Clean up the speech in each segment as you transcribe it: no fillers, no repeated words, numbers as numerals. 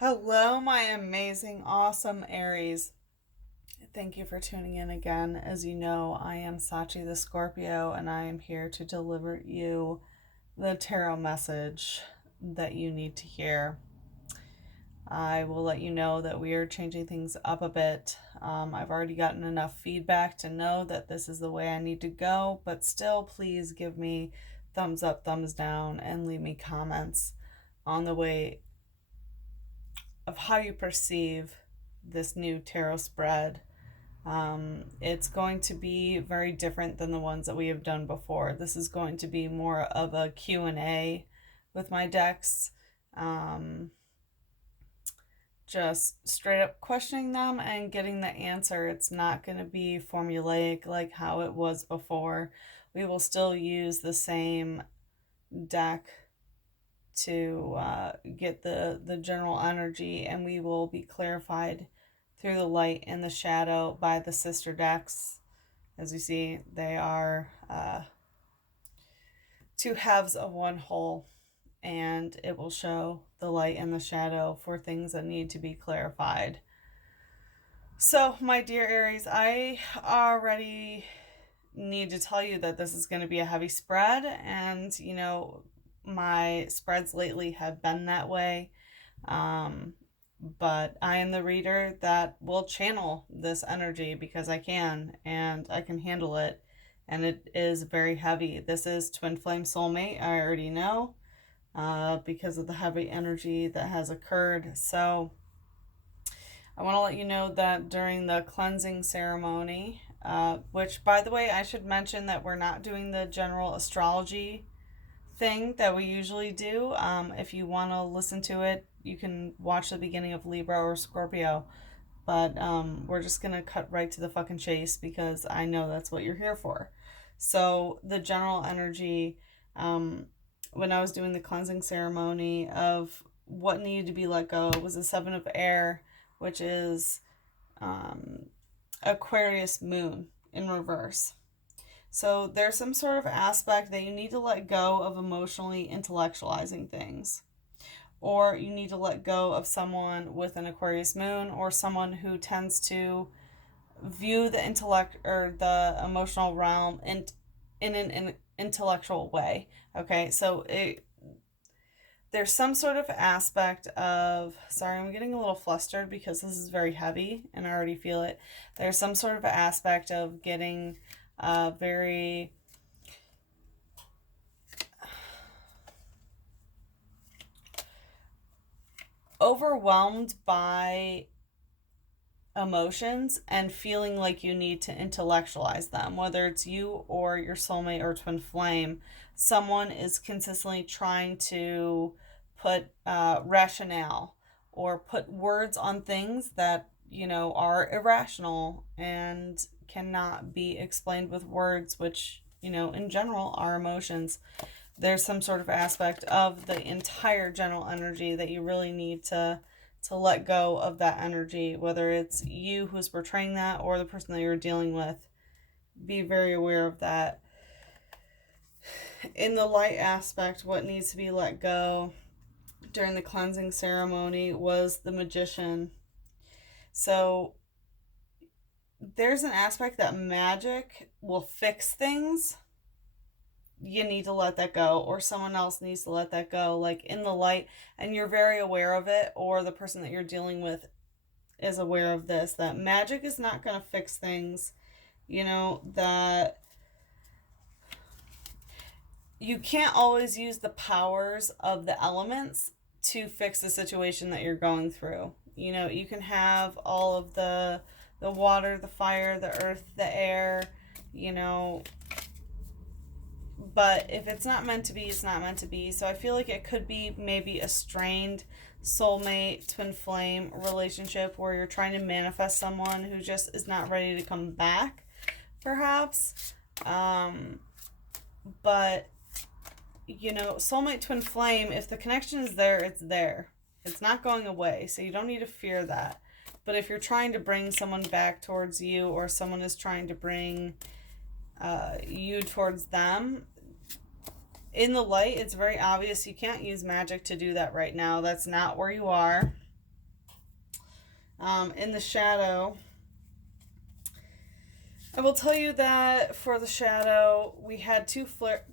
Hello, my amazing, awesome Aries. Thank you for tuning in again. As you know, I am Sachi the Scorpio, and I am here to deliver you the tarot message that you need to hear. I will let you know that we are changing things up a bit. I've already gotten enough feedback to know that this is the way I need to go, but still, please give me thumbs up, thumbs down, and leave me comments on the way of how you perceive this new tarot spread. It's going to be very different than the ones that we have done before. This is going to be more of a Q&A with my decks. Just straight up questioning them and getting the answer. It's not going to be formulaic like how it was before. We will still use the same deck to get the general energy, and we will be clarified through the light and the shadow by the sister decks. As you see, they are two halves of one whole, and it will show the light and the shadow for things that need to be clarified. So, my dear Aries, I already need to tell you that this is going to be a heavy spread, and my spreads lately have been that way. But I am the reader that will channel this energy because I can, and I can handle it, and it is very heavy. This is Twin Flame Soulmate, I already know, because of the heavy energy that has occurred. So I want to let you know that during the cleansing ceremony, which, by the way, I should mention that we're not doing the general astrology thing that we usually do. If you want to listen to it, you can watch the beginning of Libra or Scorpio. But we're just going to cut right to the fucking chase because I know that's what you're here for. So, the general energy, when I was doing the cleansing ceremony of what needed to be let go, was the Seven of Air, which is Aquarius moon in reverse. So there's some sort of aspect that you need to let go of emotionally intellectualizing things. Or you need to let go of someone with an Aquarius moon, or someone who tends to view the intellect or the emotional realm in an intellectual way. Okay, so there's some sort of aspect of, sorry, I'm getting a little flustered because this is very heavy and I already feel it. There's some sort of aspect of getting very overwhelmed by emotions and feeling like you need to intellectualize them, whether it's you or your soulmate or twin flame. Someone is consistently trying to put rationale or put words on things that are irrational and cannot be explained with words, which in general are emotions. There's some sort of aspect of the entire general energy that you really need to let go of that energy, whether it's you who's portraying that or the person that you're dealing with. Be very aware of that. In the light aspect, what needs to be let go during the cleansing ceremony was the Magician. So there's an aspect that magic will fix things. You need to let that go, or someone else needs to let that go, like in the light, and you're very aware of it, or the person that you're dealing with is aware of this, that magic is not going to fix things. That you can't always use the powers of the elements to fix the situation that you're going through. You can have all of the water, the fire, the earth, the air, but if it's not meant to be, it's not meant to be. So I feel like it could be maybe a strained soulmate, twin flame relationship where you're trying to manifest someone who just is not ready to come back, perhaps. But, soulmate, twin flame, if the connection is there, it's there. It's not going away, so you don't need to fear that. But if you're trying to bring someone back towards you, or someone is trying to bring you towards them, in the light, it's very obvious you can't use magic to do that right now. That's not where you are. In the shadow, I will tell you that for the shadow, we had two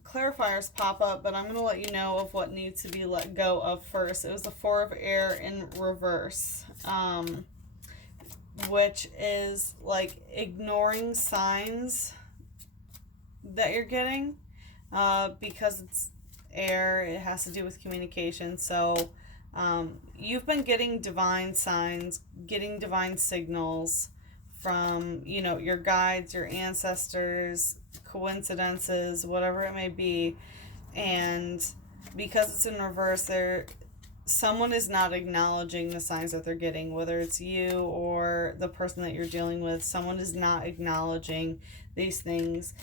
clarifiers pop up, but I'm going to let you know of what needs to be let go of first. It was the Four of Air in reverse, which is like ignoring signs that you're getting, because it's air, it has to do with communication. So you've been getting divine signs, getting divine signals from, you know, your guides, your ancestors, coincidences, whatever it may be. And because it's in reverse, someone is not acknowledging the signs that they're getting, whether it's you or the person that you're dealing with. Someone is not acknowledging these things.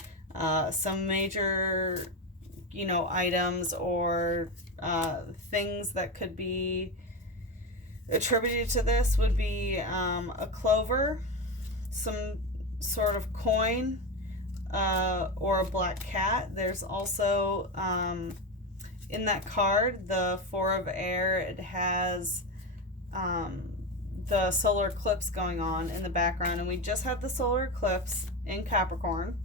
Some major, you know, items or things that could be attributed to this would be a clover, some sort of coin, or a black cat. There's also, in that card, the Four of Air, it has the solar eclipse going on in the background, and we just had the solar eclipse in Capricorn,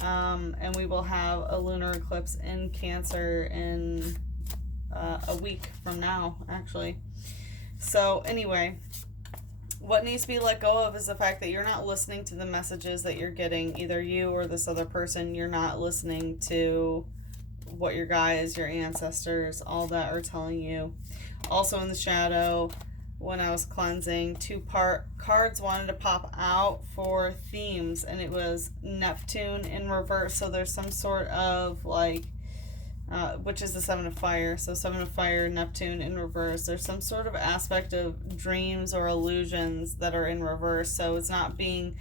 and we will have a lunar eclipse in Cancer in a week from now, actually. So anyway, what needs to be let go of is the fact that you're not listening to the messages that you're getting, either you or this other person. You're not listening to what your guides, your ancestors, all that are telling you. Also in the shadow, when I was cleansing, cards wanted to pop out for themes, and it was Neptune in reverse. So there's some sort of like, which is the Seven of Fire. So Seven of Fire, Neptune in reverse. There's some sort of aspect of dreams or illusions that are in reverse. So it's not being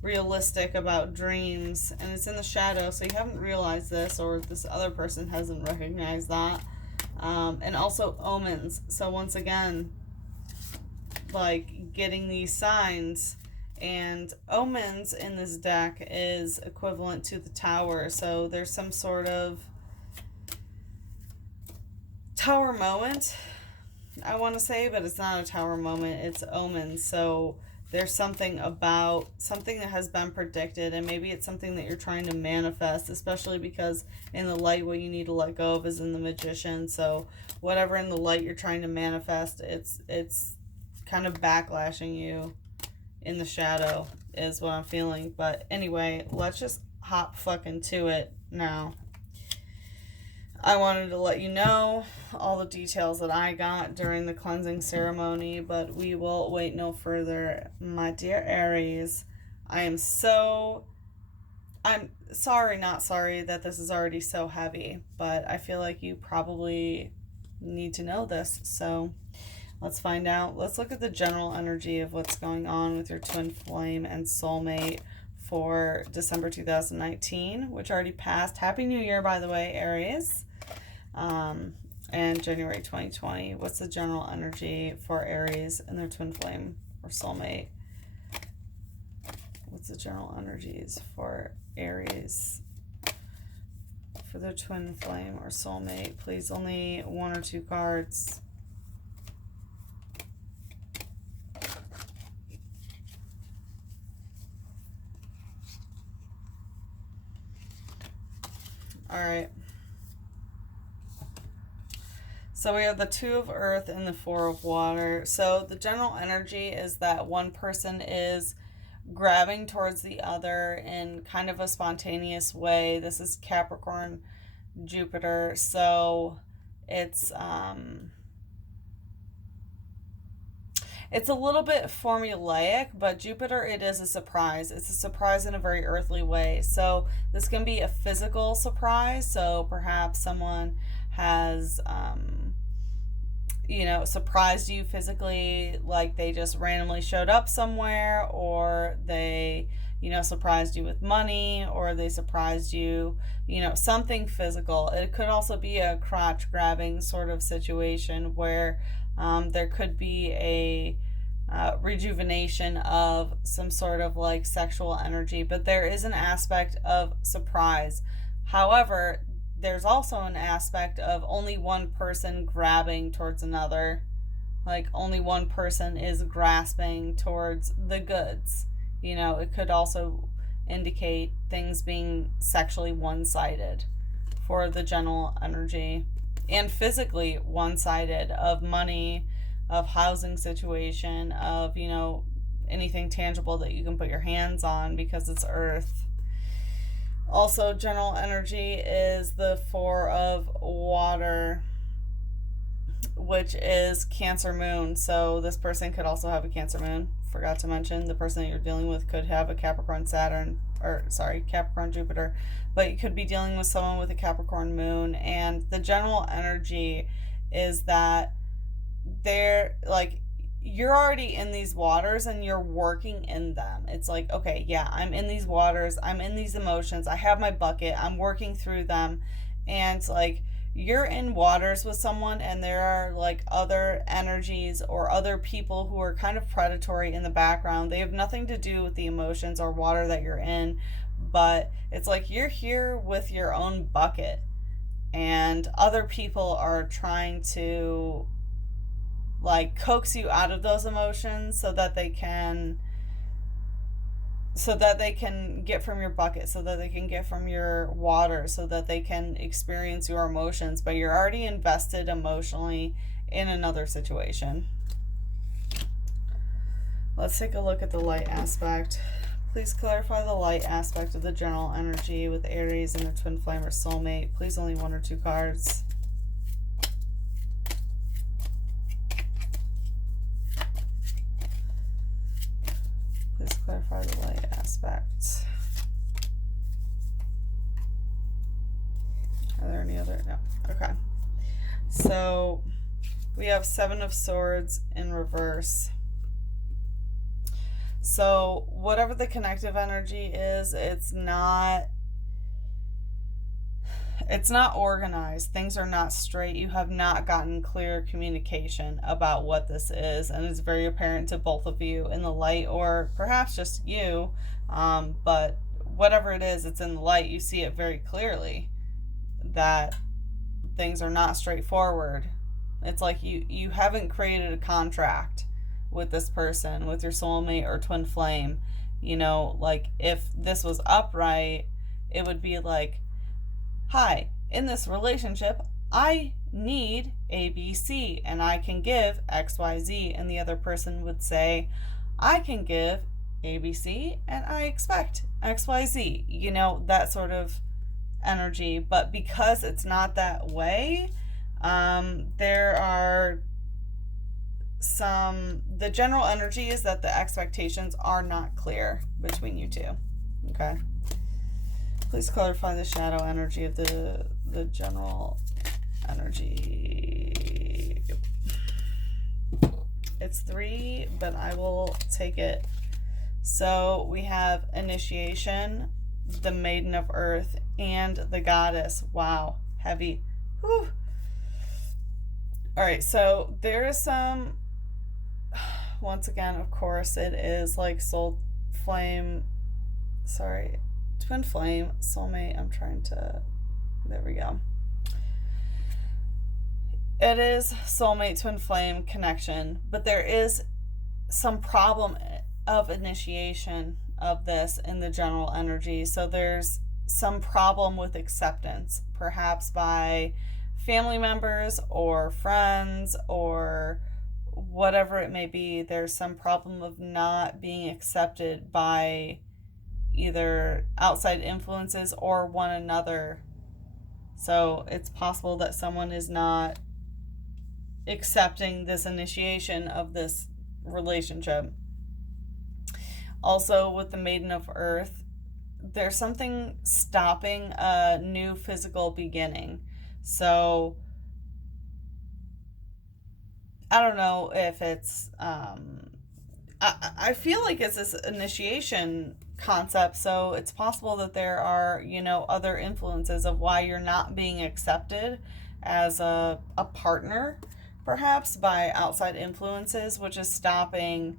realistic about dreams, and it's in the shadow, so you haven't realized this, or this other person hasn't recognized that. And also omens. So once again, like getting these signs, and omens in this deck is equivalent to the Tower. So there's some sort of Tower moment, I want to say, but it's not a Tower moment, it's omens. So there's something about something that has been predicted, and maybe it's something that you're trying to manifest, especially because in the light, what you need to let go of is in the Magician. So whatever in the light you're trying to manifest, it's kind of backlashing you in the shadow is what I'm feeling. But anyway, let's just hop fucking to it now. I wanted to let you know all the details that I got during the cleansing ceremony, but we will wait no further. My dear Aries, I'm sorry, not sorry that this is already so heavy, but I feel like you probably need to know this. So let's find out. Let's look at the general energy of what's going on with your twin flame and soulmate for December 2019, which already passed. Happy New Year, by the way, Aries. And January 2020. What's the general energy for Aries and their twin flame or soulmate? What's the general energies for Aries for their twin flame or soulmate? Please, only one or two cards. All right. So we have the Two of Earth and the Four of Water. So the general energy is that one person is grabbing towards the other in kind of a spontaneous way. This is Capricorn, Jupiter. So it's a little bit formulaic, but Jupiter, it is a surprise. It's a surprise in a very earthly way. So this can be a physical surprise. So perhaps someone has surprised you physically, like they just randomly showed up somewhere, or they surprised you with money, or they surprised you, something physical. It could also be a crotch grabbing sort of situation where there could be a rejuvenation of some sort of like sexual energy, but there is an aspect of surprise. However, there's also an aspect of only one person grabbing towards another like only one person is grasping towards the goods. It could also indicate things being sexually one-sided for the general energy, and physically one-sided, of money, of housing situation, of anything tangible that you can put your hands on, because it's earth. Also, general energy is the Four of Water, which is Cancer moon. So this person could also have a Cancer moon. Forgot to mention, the person that you're dealing with could have a Capricorn Capricorn Jupiter, but you could be dealing with someone with a Capricorn moon. And the general energy is that they're like, you're already in these waters and you're working in them. It's like, okay, yeah, I'm in these waters, I'm in these emotions, I have my bucket, I'm working through them. And it's like, you're in waters with someone, and there are like other energies or other people who are kind of predatory in the background. They have nothing to do with the emotions or water that you're in, but it's like you're here with your own bucket, and other people are trying to like coax you out of those emotions so that they can get from your bucket, so that they can get from your water, so that they can experience your emotions, but you're already invested emotionally in another situation. Let's take a look at the light aspect. Please clarify the light aspect of the general energy with Aries and their twin flame or soulmate. Please, only one or two cards. Please clarify the light aspect. Are there any other? No. Okay. So we have Seven of Swords in reverse. So whatever the connective energy is, it's not organized. Things are not straight. You have not gotten clear communication about what this is, and it's very apparent to both of you in the light, or perhaps just you. But whatever it is, it's in the light. You see it very clearly that things are not straightforward. It's like you haven't created a contract with this person, with your soulmate or twin flame. Like if this was upright, it would be like, hi, in this relationship, I need ABC and I can give XYZ. And the other person would say, I can give ABC and I expect XYZ. That sort of energy. But because it's not that way, there are the general energy is that the expectations are not clear between you two. Okay. Please clarify the shadow energy of the general energy. It's 3, but I will take it. So we have initiation, the Maiden of Earth, and the Goddess. Wow, heavy. Whew. All right, so there is some, once again, of course, it is like twin flame, soulmate. There we go. It is soulmate, twin flame connection, but there is some problem of initiation of this in the general energy. So there's some problem with acceptance, perhaps by family members or friends or whatever it may be. There's some problem of not being accepted by either outside influences or one another. So it's possible that someone is not accepting this initiation of this relationship. Also, with the Maiden of Earth, there's something stopping a new physical beginning. So I don't know if it's I feel like it's this initiation concept, so it's possible that there are other influences of why you're not being accepted as a partner, perhaps by outside influences, which is stopping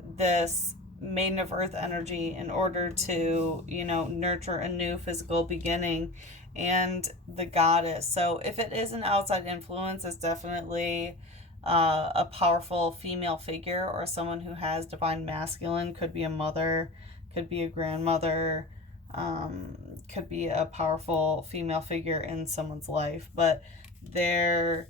this Maiden of Earth energy in order to nurture a new physical beginning. And the Goddess, so if it is an outside influence, it's definitely a powerful female figure or someone who has divine masculine. Could be a mother, could be a grandmother, could be a powerful female figure in someone's life. But they're,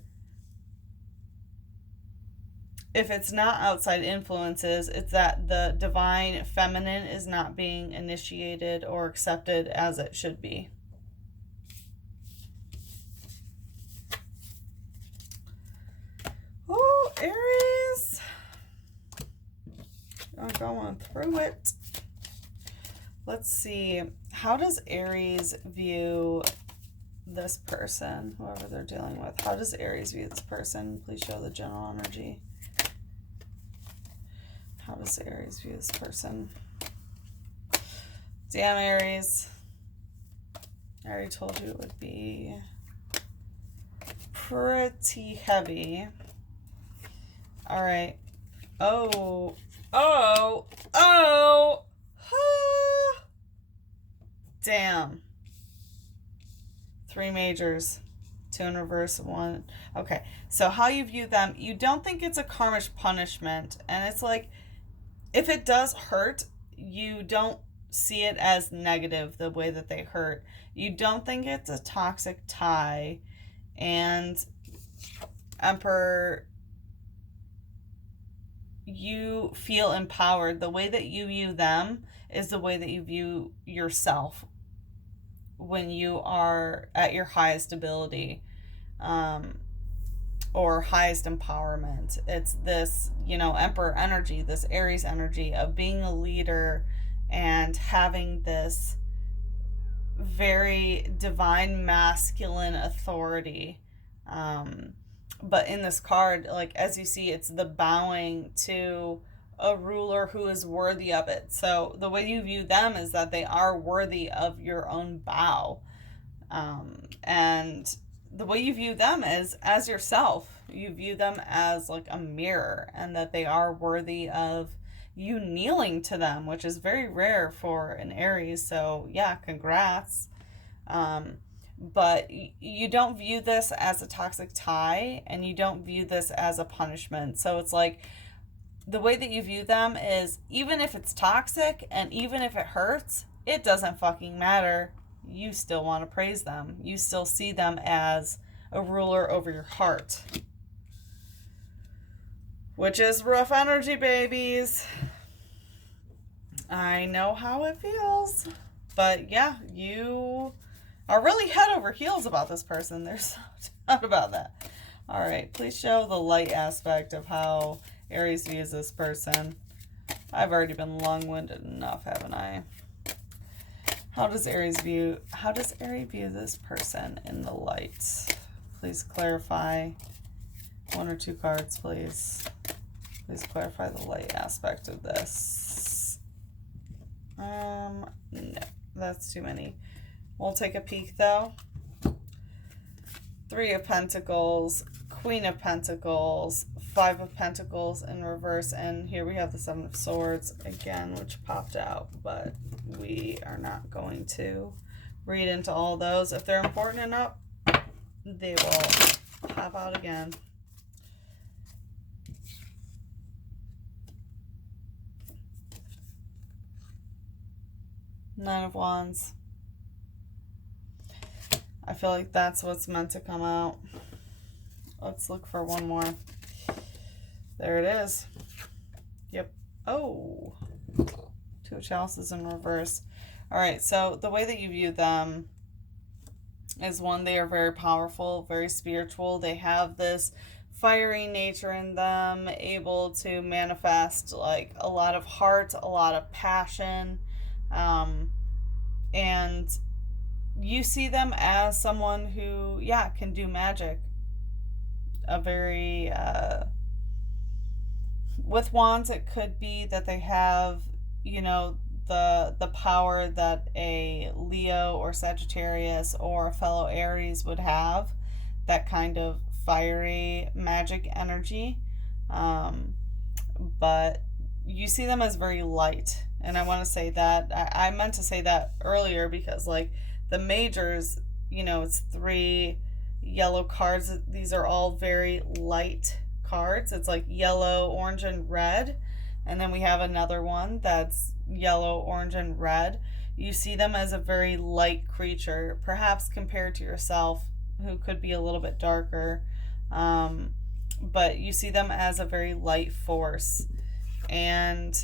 if it's not outside influences, it's that the divine feminine is not being initiated or accepted as it should be. Oh, Aries. I'm going through it. Let's see. How does Aries view this person, whoever they're dealing with? How does Aries view this person? Please show the general energy. How does Aries view this person? Damn, Aries. I already told you it would be pretty heavy. All right. Oh. Damn. 3 majors. 2 in reverse, 1. Okay. So how you view them, you don't think it's a karmic punishment. And it's like, if it does hurt, you don't see it as negative the way that they hurt. You don't think it's a toxic tie. And Emperor, you feel empowered. The way that you view them is the way that you view yourself when you are at your highest ability, or highest empowerment. It's this, Emperor energy, this Aries energy of being a leader and having this very divine masculine authority. But in this card, like, as you see, it's the bowing to a ruler who is worthy of it. So the way you view them is that they are worthy of your own bow. And the way you view them is as yourself. You view them as like a mirror, and that they are worthy of you kneeling to them, which is very rare for an Aries. So yeah, congrats. But you don't view this as a toxic tie, and you don't view this as a punishment. So it's like, the way that you view them is, even if it's toxic and even if it hurts, it doesn't fucking matter. You still want to praise them. You still see them as a ruler over your heart. Which is rough energy, babies. I know how it feels. But yeah, you are really head over heels about this person. There's no doubt about that. All right, please show the light aspect of how Aries views this person. I've already been long-winded enough, haven't I? How does Aries view this person in the light? Please clarify. 1 or 2 cards, please. Please clarify the light aspect of this. No, that's too many. We'll take a peek though. 3 of Pentacles, Queen of Pentacles, 5 of Pentacles in reverse, and here we have the 7 of Swords again, which popped out, but we are not going to read into all those. If they're important enough, they will pop out again. Nine of Wands. I feel like that's what's meant to come out. Let's look for one more. There it is. Yep. Oh. 2 of Chalices in reverse. All right, so the way that you view them is, one, they are very powerful, very spiritual. They have this fiery nature in them, able to manifest like a lot of heart, a lot of passion. And you see them as someone who, yeah, can do magic. A very, with wands, it could be that they have, the power that a Leo or Sagittarius or a fellow Aries would have, that kind of fiery magic energy. But you see them as very light. And I want to say that, I meant to say that earlier, because like the majors, it's 3 yellow cards. These are all very light cards. It's like yellow, orange, and red. And then we have another one that's yellow, orange, and red. You see them as a very light creature, perhaps compared to yourself, who could be a little bit darker. But you see them as a very light force. And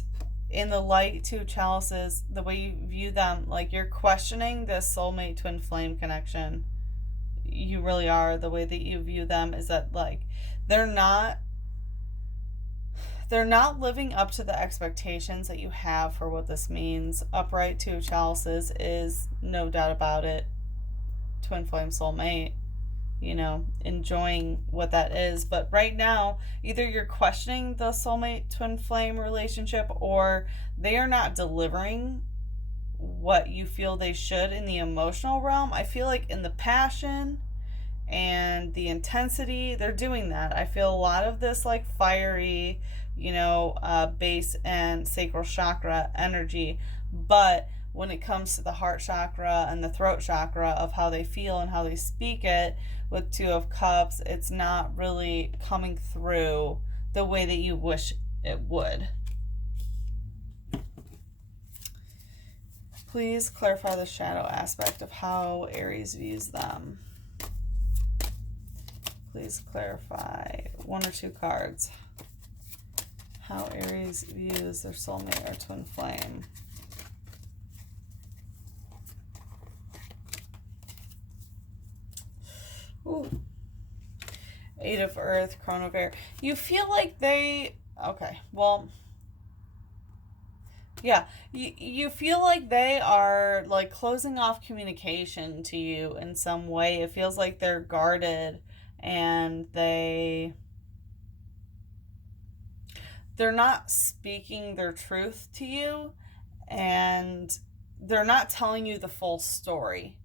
in the light two chalices, the way you view them, like you're questioning this soulmate twin flame connection. You really are. The way that you view them is that, like, they're not living up to the expectations that you have for what this means. Upright two chalices is, no doubt about it, twin flame soulmate, enjoying what that is. But right now, either you're questioning the soulmate twin flame relationship, or they are not delivering what you feel they should in the emotional realm. I feel like in the passion and the intensity, they're doing that. I feel a lot of this like fiery, base and sacral chakra energy. But when it comes to the heart chakra and the throat chakra of how they feel and how they speak it with Two of Cups, it's not really coming through the way that you wish it would. Please clarify the shadow aspect of how Aries views them. Please clarify 1 or 2 cards. How Aries views their soulmate or twin flame. Ooh. 8 of Earth, Crown of Air. You feel like they... Okay, well... Yeah, you feel like they are like closing off communication to you in some way. It feels like they're guarded and they're not speaking their truth to you, and they're not telling you the full story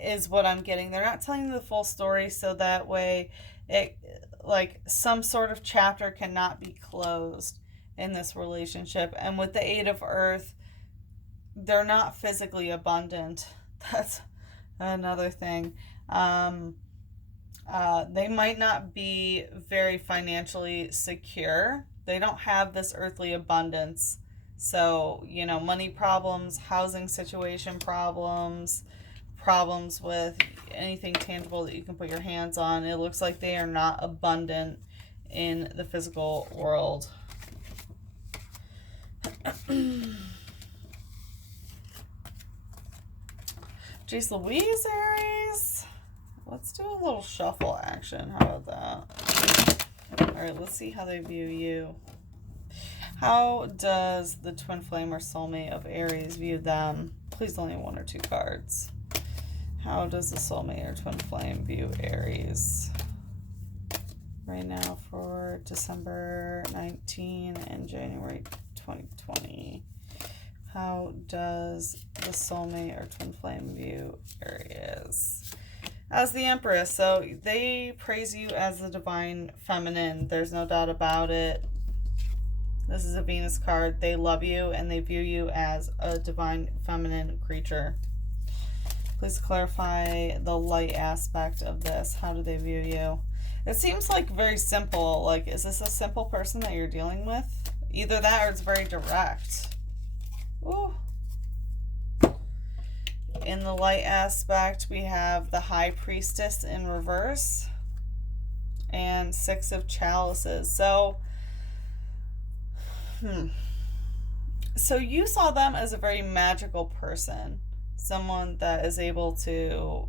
is what I'm getting. They're not telling you the full story, so that way it, like, some sort of chapter cannot be closed in this relationship. And with the 8 of Earth, they're not physically abundant. That's another thing. They might not be very financially secure. They don't have this earthly abundance. So, money problems, housing situation problems, problems with anything tangible that you can put your hands on. It looks like they are not abundant in the physical world. Jeez Louise, Aries. Let's do a little shuffle action. How about that? Alright, let's see how they view you. How does the twin flame or soulmate of Aries view them? Please only 1 or 2 cards. How does the soulmate or twin flame view Aries right now for December 19 and January 2020? How does the soulmate or twin flame view Aries? As the Empress, so they praise you as the divine feminine. There's no doubt about it. This is a Venus card. They love you and they view you as a divine feminine creature. Please clarify the light aspect of this. How do they view you? It seems like very simple. Like, is this a simple person that you're dealing with? Either that or it's very direct. Ooh. In the light aspect, we have the High Priestess in reverse and 6 of Chalices. So you saw them as a very magical person, someone that is able to,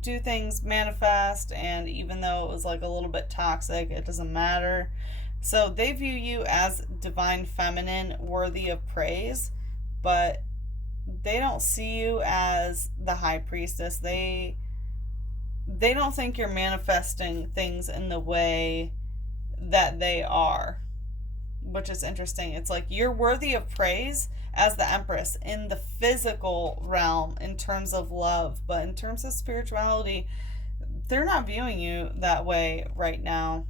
do things, manifest, and even though it was like a little bit toxic, it doesn't matter. So they view you as divine feminine, worthy of praise, but they don't see you as the High Priestess. They don't think you're manifesting things in the way that they are, which is interesting. It's like you're worthy of praise as the Empress in the physical realm in terms of love, but in terms of spirituality, they're not viewing you that way right now.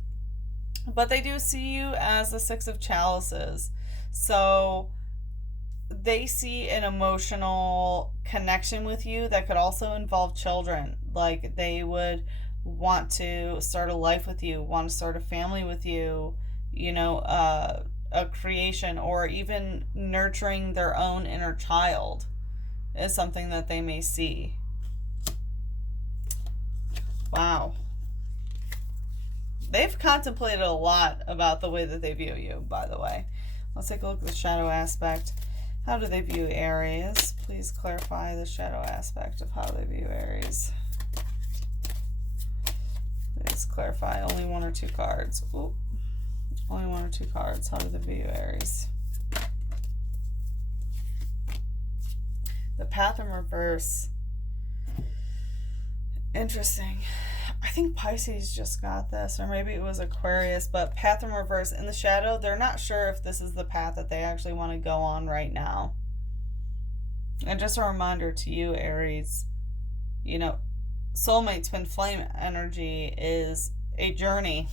But they do see you as the 6 of Chalices. So they see an emotional connection with you that could also involve children. Like, they would want to start a life with you, want to start a family with you, a creation, or even nurturing their own inner child is something that they may see. Wow. They've contemplated a lot about the way that they view you, by the way. Let's take a look at the shadow aspect. How do they view Aries? Please clarify the shadow aspect of how they view Aries. Please clarify. Only one or two cards. Ooh. Only one or two cards. How do they view Aries? The path in reverse. Interesting. I think Pisces just got this, or maybe it was Aquarius, but path in reverse in the shadow, they're not sure if this is the path that they actually want to go on right now. And just a reminder to you, Aries, soulmate twin flame energy is a journey.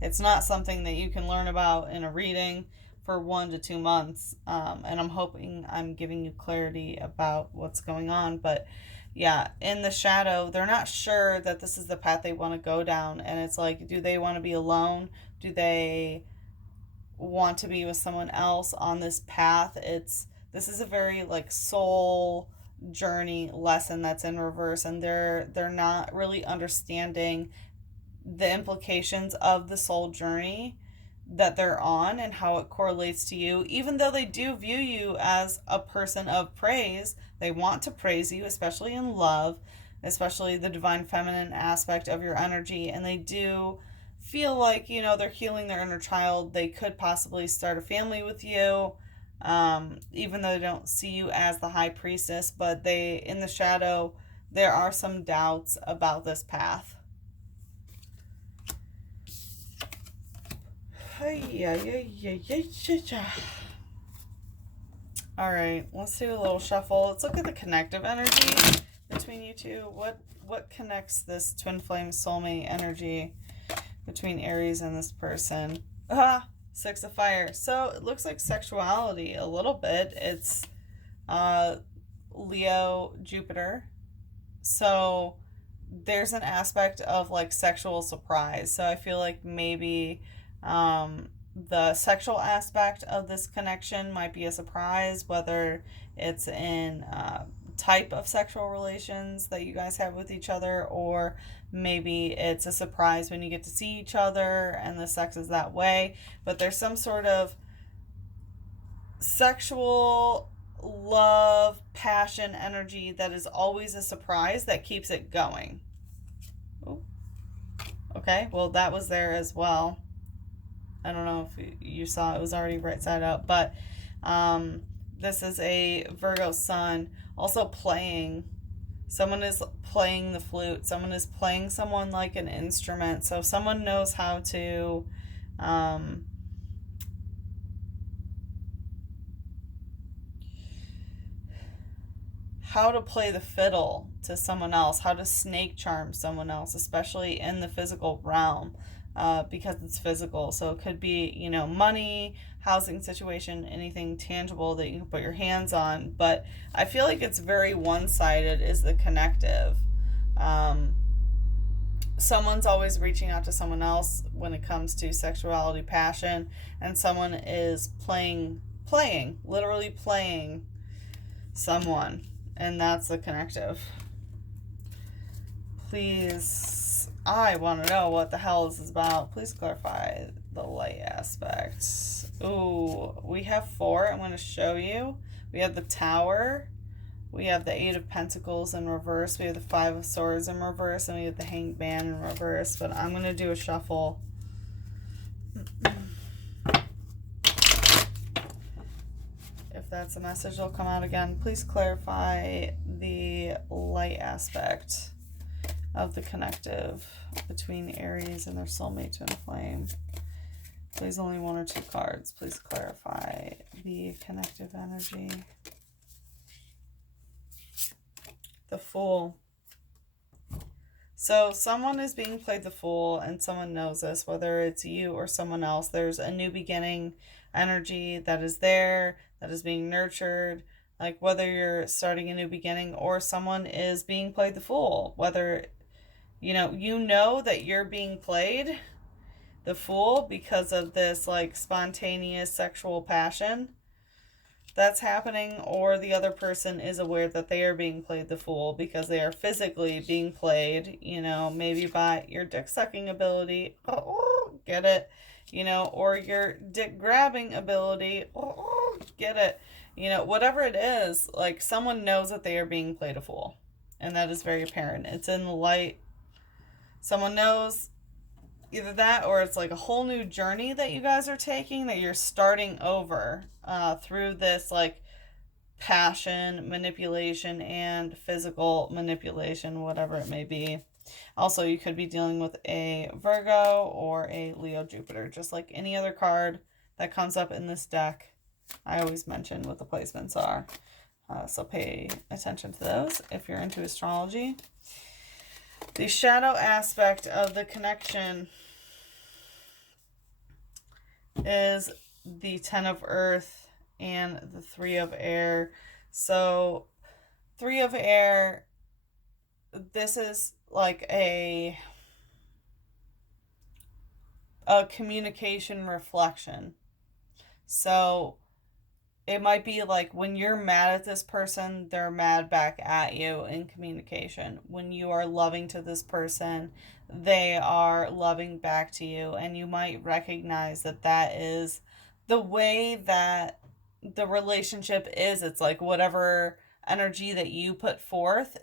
It's not something that you can learn about in a reading for 1 to 2 months. And I'm hoping I'm giving you clarity about what's going on, but yeah, in the shadow, they're not sure that this is the path they want to go down. And it's like, do they want to be alone? Do they want to be with someone else on this path? This is a very like soul journey lesson that's in reverse, and they're not really understanding the implications of the soul journey that they're on and how it correlates to you. Even though they do view you as a person of praise, they want to praise you, especially in love, especially the divine feminine aspect of your energy, and they do feel like, they're healing their inner child. They could possibly start a family with you, even though they don't see you as the high priestess, but in the shadow, there are some doubts about this path. Alright, let's do a little shuffle. Let's look at the connective energy between you two. What connects this twin flame soulmate energy between Aries and this person? Six of fire. So it looks like sexuality a little bit. It's Leo, Jupiter. So there's an aspect of like sexual surprise. So I feel like maybe the sexual aspect of this connection might be a surprise, whether it's in type of sexual relations that you guys have with each other, or maybe it's a surprise when you get to see each other and the sex is that way. But there's some sort of sexual love, passion, energy that is always a surprise that keeps it going. Ooh. Okay, well, that was there as well. I don't know if you saw it was already right side up, but this is a Virgo sun also playing. Someone is playing the flute. Someone is playing someone like an instrument. So someone knows how to play the fiddle to someone else, how to snake charm someone else, especially in the physical realm. Because it's physical. So it could be, money, housing situation, anything tangible that you can put your hands on. But I feel like it's very one-sided is the connective. Someone's always reaching out to someone else when it comes to sexuality, passion, and someone is literally playing someone. And that's the connective. Please, I want to know what the hell this is about. Please clarify the light aspect. Ooh, we have 4. I'm going to show you. We have the Tower. We have the 8 of Pentacles in reverse. We have the 5 of Swords in reverse. And we have the Hanged Man in reverse. But I'm going to do a shuffle. If that's a message, it'll come out again. Please clarify the light aspect of the connective between Aries and their soulmate twin flame. Please, only 1 or 2 cards. Please clarify the connective energy. The Fool. So someone is being played the Fool, and someone knows this, whether it's you or someone else. There's a new beginning energy that is there, that is being nurtured. Like whether you're starting a new beginning or someone is being played the Fool, whether You know that you're being played the fool because of this like spontaneous sexual passion that's happening, or the other person is aware that they are being played the fool because they are physically being played, maybe by your dick sucking ability. Oh, get it? Or your dick grabbing ability. Oh, get it? Whatever it is, like someone knows that they are being played a fool. And that is very apparent. It's in the light. Someone knows either that, or it's like a whole new journey that you guys are taking, that you're starting over through this like passion, manipulation, and physical manipulation, whatever it may be. Also, you could be dealing with a Virgo or a Leo Jupiter, just like any other card that comes up in this deck. I always mention what the placements are. So pay attention to those if you're into astrology. The shadow aspect of the connection is the 10 of Earth and the 3 of Air. So 3 of Air, this is like a communication reflection. So it might be like when you're mad at this person, they're mad back at you in communication. When you are loving to this person, they are loving back to you. And you might recognize that that is the way that the relationship is. It's like whatever energy that you put forth,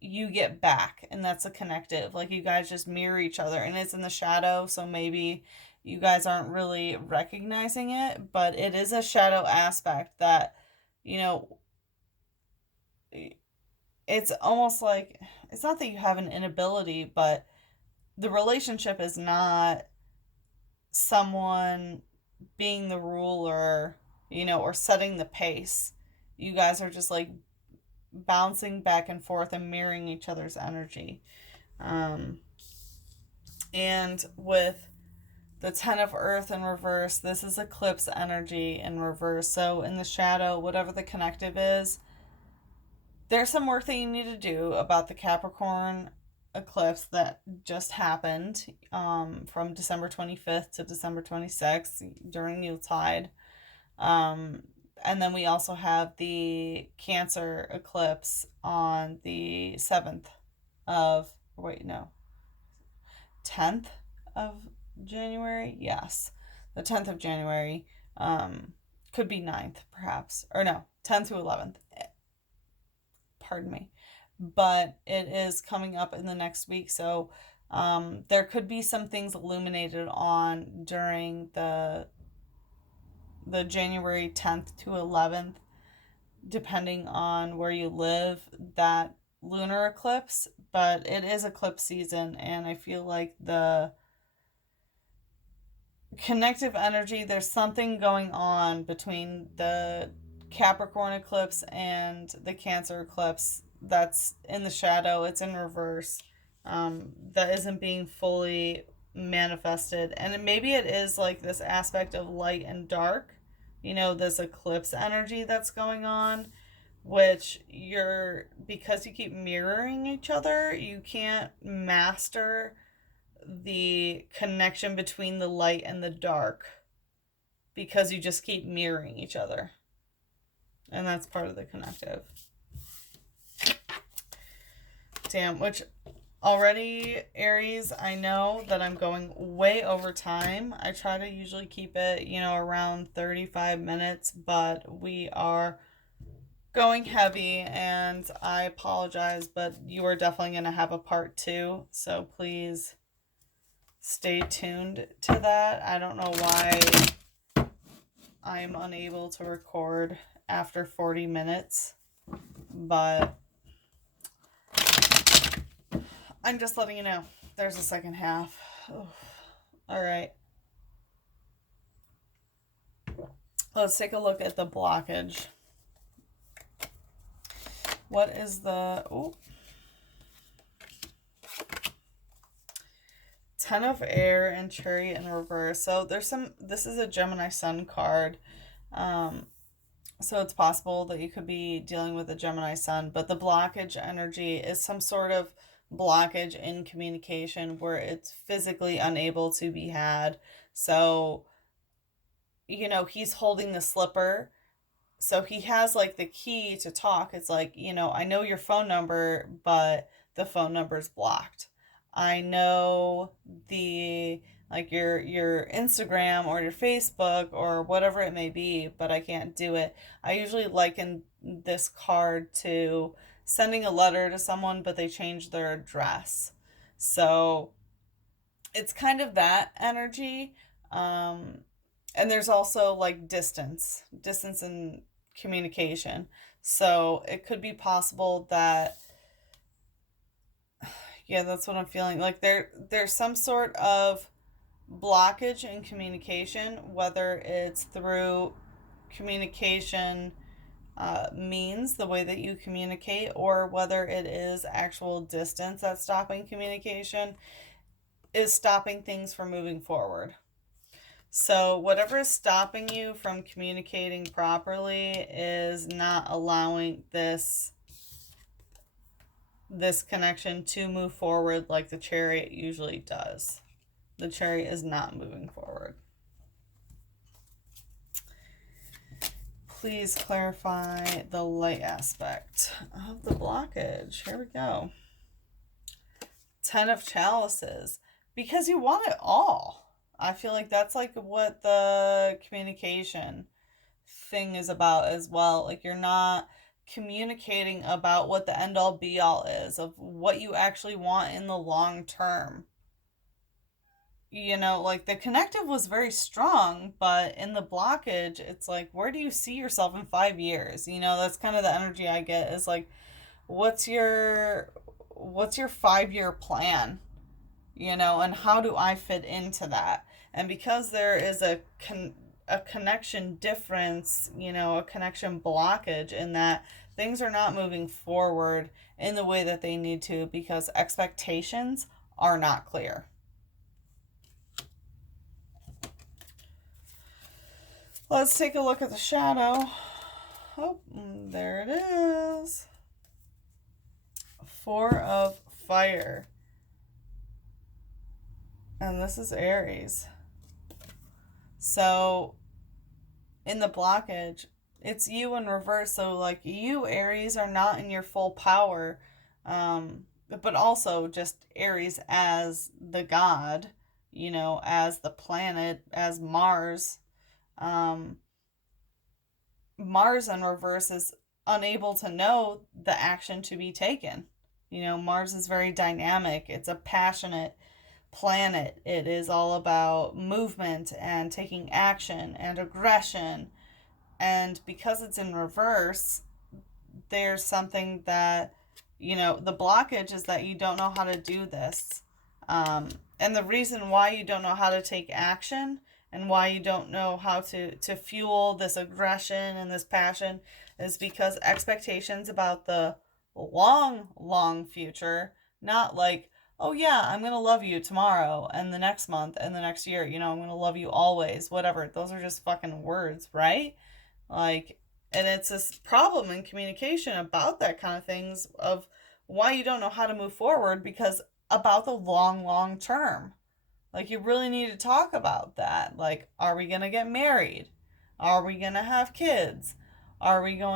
you get back. And that's a connective. Like you guys just mirror each other. And it's in the shadow. So maybe you guys aren't really recognizing it, but it is a shadow aspect that, it's almost like, it's not that you have an inability, but the relationship is not someone being the ruler, or setting the pace. You guys are just like bouncing back and forth and mirroring each other's energy. And with the 10 of Earth in reverse, this is eclipse energy in reverse. So in the shadow, whatever the connective is, there's some work that you need to do about the Capricorn eclipse that just happened from December 25th to December 26th during Yuletide. And then we also have the Cancer eclipse on the 7th of, wait, no, 10th of January? Yes. The 10th of January. Could be 9th, perhaps. Or no, 10th to 11th. Pardon me. But it is coming up in the next week. So there could be some things illuminated on during the January 10th to 11th, depending on where you live, that lunar eclipse. But it is eclipse season, and I feel like the connective energy, there's something going on between the Capricorn eclipse and the Cancer eclipse that's in the shadow. It's in reverse. That isn't being fully manifested. And maybe it is like this aspect of light and dark, this eclipse energy that's going on, which because you keep mirroring each other, you can't master the connection between the light and the dark because you just keep mirroring each other. And that's part of the connective. Damn, which already, Aries, I know that I'm going way over time. I try to usually keep it, around 35 minutes, but we are going heavy, and I apologize, but you are definitely going to have a part 2, so please stay tuned to that. I don't know why I'm unable to record after 40 minutes, but I'm just letting you know. There's a second half. Oh. All right. Let's take a look at the blockage. What is the... Oh. 10 of Air and Chariot in reverse. So there's this is a Gemini Sun card. So it's possible that you could be dealing with a Gemini Sun, but the blockage energy is some sort of blockage in communication where it's physically unable to be had. So, he's holding the slipper. So he has like the key to talk. It's like, I know your phone number, but the phone number's blocked. I know the like your Instagram or your Facebook or whatever it may be, but I can't do it. I usually liken this card to sending a letter to someone, but they changed their address. So it's kind of that energy. Um, and there's also like distance in communication. So it could be possible that, yeah, that's what I'm feeling. Like there's some sort of blockage in communication, whether it's through communication means, the way that you communicate, or whether it is actual distance that's stopping communication, is stopping things from moving forward. So, whatever is stopping you from communicating properly is not allowing this connection to move forward like the chariot usually does. The chariot is not moving forward. Please clarify the light aspect of the blockage. Here we go. 10 of chalices. Because you want it all. I feel like that's like what the communication thing is about as well. Like you're not communicating about what the end all be all is of what you actually want in the long term. Like the connective was very strong, but in the blockage, it's like, where do you see yourself in 5 years? That's kind of the energy I get is like, what's your what's your 5 year plan? And how do I fit into that? And because there is a connection difference, a connection blockage in that things are not moving forward in the way that they need to because expectations are not clear. Let's take a look at the shadow. Oh, there it is. 4 of fire. And this is Aries. So in the blockage, it's you in reverse. So like you, Aries, are not in your full power. But also just Aries as the god, as the planet, as Mars. Um, Mars in reverse is unable to know the action to be taken. Mars is very dynamic. It's a passionate planet. It is all about movement and taking action and aggression. And because it's in reverse, there's something that, the blockage is that you don't know how to do this. And the reason why you don't know how to take action and why you don't know how to fuel this aggression and this passion is because expectations about the long, long future, not like, oh yeah, I'm going to love you tomorrow and the next month and the next year, I'm going to love you always, whatever. Those are just fucking words, right? Like, and it's this problem in communication about that kind of things of why you don't know how to move forward because about the long, long term. Like, you really need to talk about that. Like, are we going to get married? Are we going to have kids? Are we going